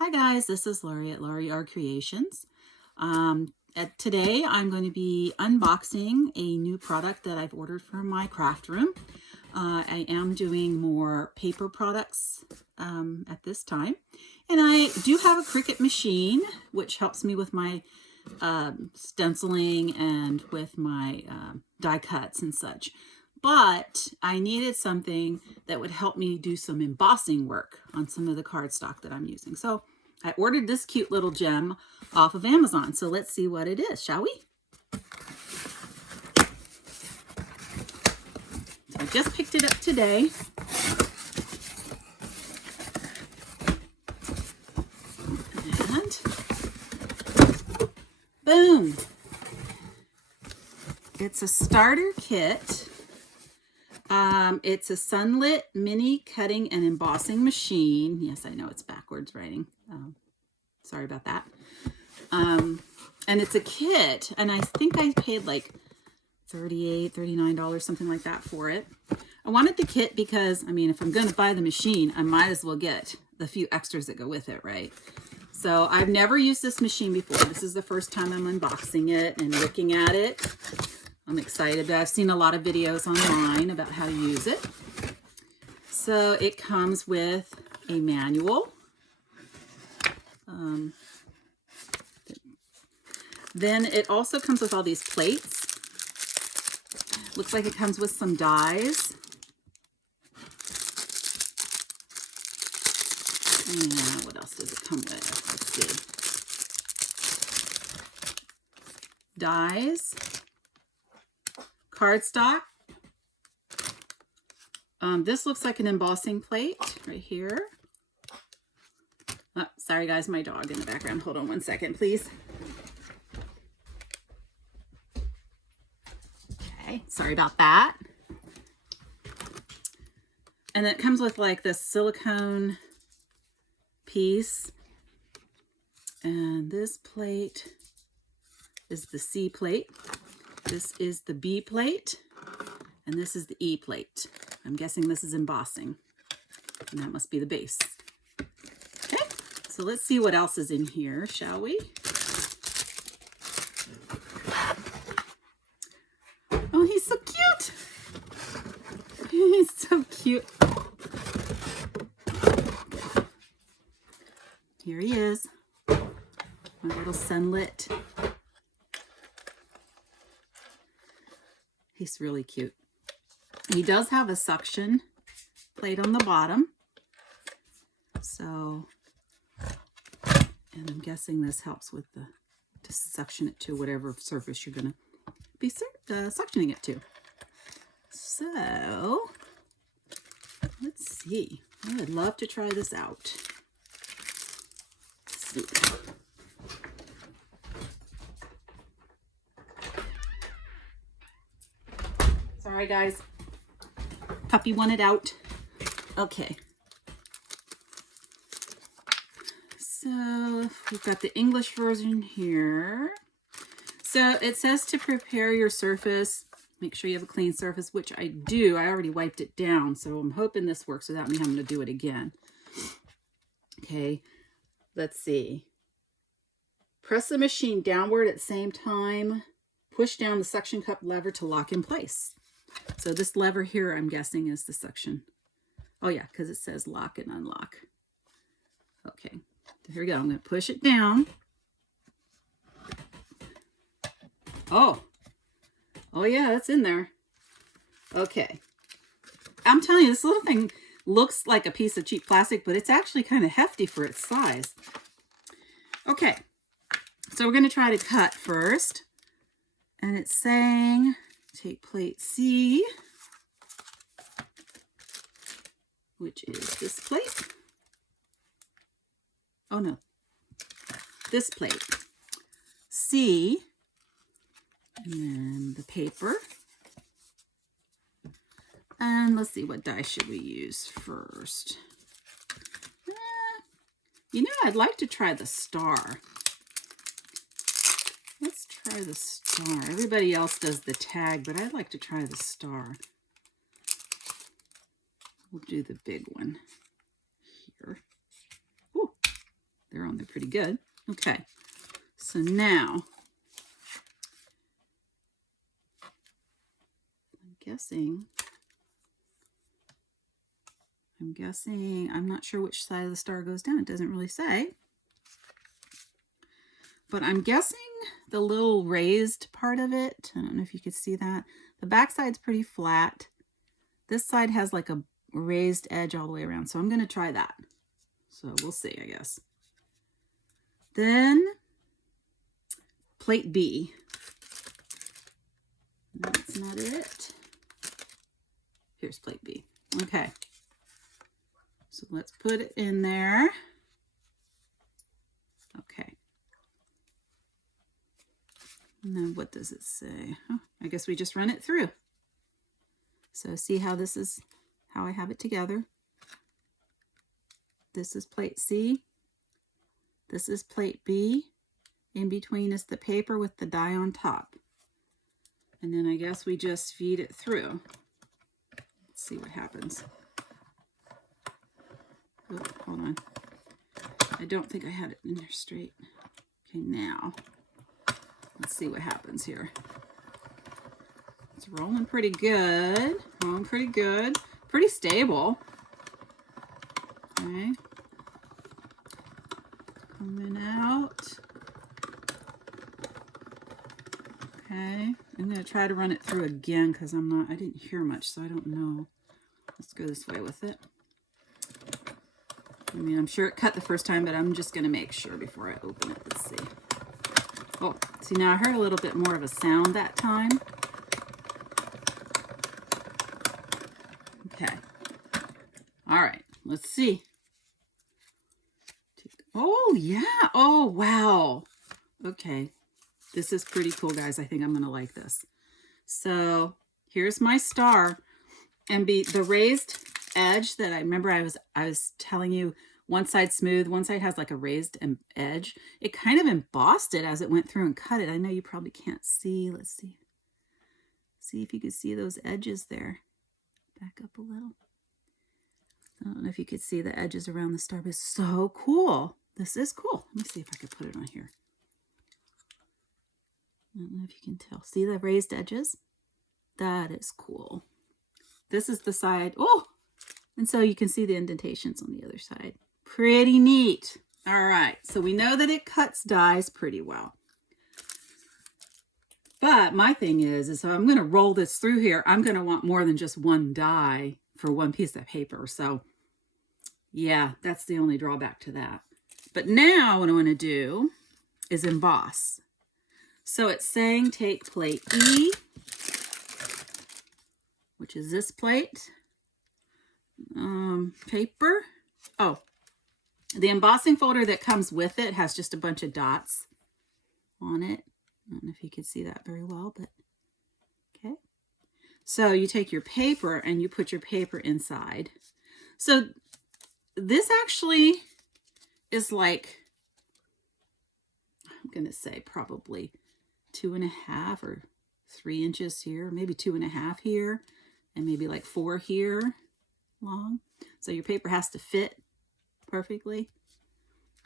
Hi guys, this is Lori at Lori Art Creations. Today I'm going to be unboxing a new product that I've ordered for my craft room. I am doing more paper products at this time. And I do have a Cricut machine, which helps me with my stenciling and with my die cuts and such. But I needed something that would help me do some embossing work on some of the cardstock that I'm using. So I ordered this cute little gem off of Amazon. So let's see what it is, shall we? So I just picked it up today. And boom! It's a starter kit. It's a Sunlit mini cutting and embossing machine. Yes, I know it's backwards writing. Sorry about that. And it's a kit, and I think I paid like $38, $39, something like that for it. I wanted the kit because, I mean, if I'm going to buy the machine, I might as well get the few extras that go with it, right? So I've never used this machine before. This is the first time I'm unboxing it and looking at it. I'm excited. I've seen a lot of videos online about how to use it. So it comes with a manual. Then it also comes with all these plates. Looks like it comes with some dies. And what else does it come with? Let's see. Dies. Cardstock. This looks like an embossing plate right here. Oh, sorry guys, my dog in the background. Hold on one second, please. Okay, sorry about that. And it comes with like this silicone piece. And this plate is the C plate. This is the B plate. And this is the E plate. I'm guessing this is embossing. And that must be the base. Okay, so let's see what else is in here, shall we? Oh, he's so cute. He's so cute. Here he is. My little Sunlit. He's really cute. He does have a suction plate on the bottom. So, and I'm guessing this helps with to suction it to whatever surface you're going to be suctioning it to. So, let's see. I would love to try this out. Let's see. Sorry, guys. Puppy wanted out. Okay. So we've got the English version here. So it says to prepare your surface. Make sure you have a clean surface, which I do. I already wiped it down. So I'm hoping this works without me having to do it again. Okay. Let's see. Press the machine downward at the same time. Push down the suction cup lever to lock in place. So this lever here, I'm guessing, is the suction. Oh yeah, because it says lock and unlock. Okay, so here we go. I'm going to push it down. Oh yeah, it's in there. Okay. I'm telling you, this little thing looks like a piece of cheap plastic, but it's actually kind of hefty for its size. Okay, so we're going to try to cut first. And it's saying, take plate C, which is this plate. Oh no, this plate. C, and then the paper. And let's see, what die should we use first? You know, I'd like to try the star. Let's try the star. Everybody else does the tag, but I'd like to try the star. We'll do the big one here. Ooh, pretty good. Okay, so now I'm guessing, I'm not sure which side of the star goes down. It doesn't really say. But I'm guessing the little raised part of it, I don't know if you could see that. The back side's pretty flat. This side has like a raised edge all the way around. So I'm going to try that. So we'll see, I guess. Then plate B. That's not it. Here's plate B. Okay. So let's put it in there. Okay. Now what does it say? Oh, I guess we just run it through. So see how this is, how I have it together. This is plate C. This is plate B. In between is the paper with the die on top. And then I guess we just feed it through. Let's see what happens. Oh, hold on. I don't think I had it in there straight. Okay, now let's see what happens here. It's rolling pretty good. Rolling pretty good. Pretty stable. Okay. Coming out. Okay. I'm going to try to run it through again because I didn't hear much, so I don't know. Let's go this way with it. I mean, I'm sure it cut the first time, but I'm just going to make sure before I open it. Let's see. Oh, see, now I heard a little bit more of a sound that time. Okay. All right. Let's see. Oh, yeah. Oh, wow. Okay. This is pretty cool, guys. I think I'm going to like this. So here's my star. And the raised edge that I remember I was telling you, one side smooth, one side has like a raised edge. It kind of embossed it as it went through and cut it. I know you probably can't see. Let's see. See if you can see those edges there. Back up a little. I don't know if you could see the edges around the star, but it's so cool. This is cool. Let me see if I can put it on here. I don't know if you can tell. See the raised edges? That is cool. This is the side. Oh, and so you can see the indentations on the other side. Pretty neat. All right, so we know that it cuts dies pretty well. But my thing is so I'm going to roll this through here. I'm going to want more than just one die for one piece of paper. So yeah, that's the only drawback to that. But now what I want to do is emboss. So it's saying take plate E, which is this plate, paper. Oh, the embossing folder that comes with it has just a bunch of dots on it. I don't know if you can see that very well, but okay. So you take your paper and you put your paper inside. So this actually is like, I'm going to say probably 2.5 or 3 inches here, maybe 2.5 here, and maybe like 4 here long. So your paper has to fit perfectly.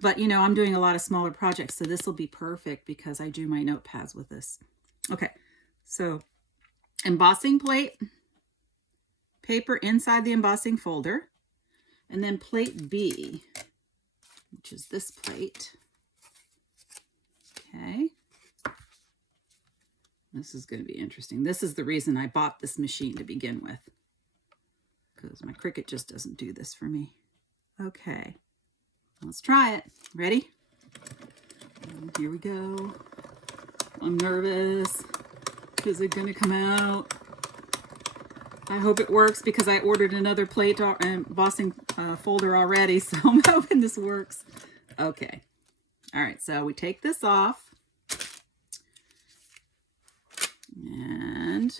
But you know, I'm doing a lot of smaller projects, so this will be perfect because I do my notepads with this. Okay, so embossing plate, paper inside the embossing folder, and then plate B, which is this plate. Okay. This is going to be interesting. This is the reason I bought this machine to begin with, because my Cricut just doesn't do this for me. Okay, let's try it. Ready? Here we go. I'm nervous. Is it going to come out? I hope it works because I ordered another plate embossing folder already, so I'm hoping this works. Okay. All right, so we take this off. And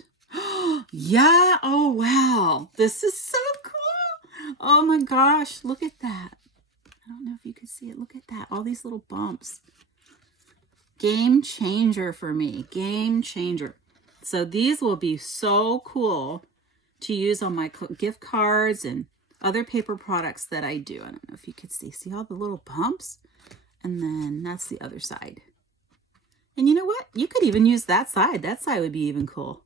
yeah, oh wow, this is so cool. Oh my gosh, look at that. I don't know if you can see it. Look at that, all these little bumps. Game changer for me, game changer. So these will be so cool to use on my gift cards and other paper products that I do. I don't know if you could see all the little bumps. And then that's the other side. And you know what? You could even use that side. That side would be even cool.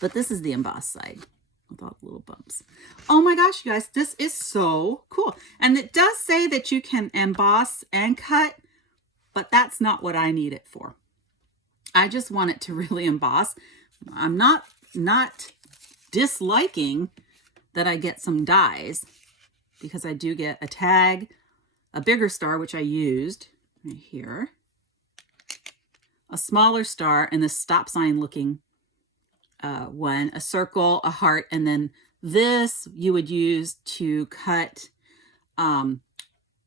But this is the embossed side with all the little bumps. Oh my gosh, you guys, this is so cool. And it does say that you can emboss and cut, but that's not what I need it for. I just want it to really emboss. I'm not disliking that I get some dies, because I do get a tag, a bigger star, which I used right here, a smaller star, and this stop sign looking one, a circle, a heart, and then this you would use to cut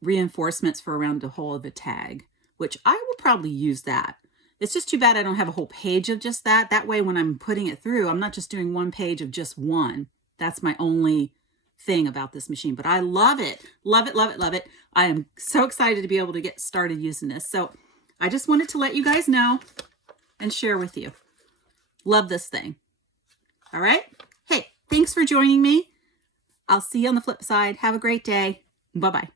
reinforcements for around the whole of the tag, which I will probably use that. It's just too bad I don't have a whole page of just that. That way when I'm putting it through, I'm not just doing one page of just one. That's my only thing about this machine, but I love it. Love it, love it, love it. I am so excited to be able to get started using this. So I just wanted to let you guys know and share with you. Love this thing. All right. Hey, thanks for joining me. I'll see you on the flip side. Have a great day. Bye-bye.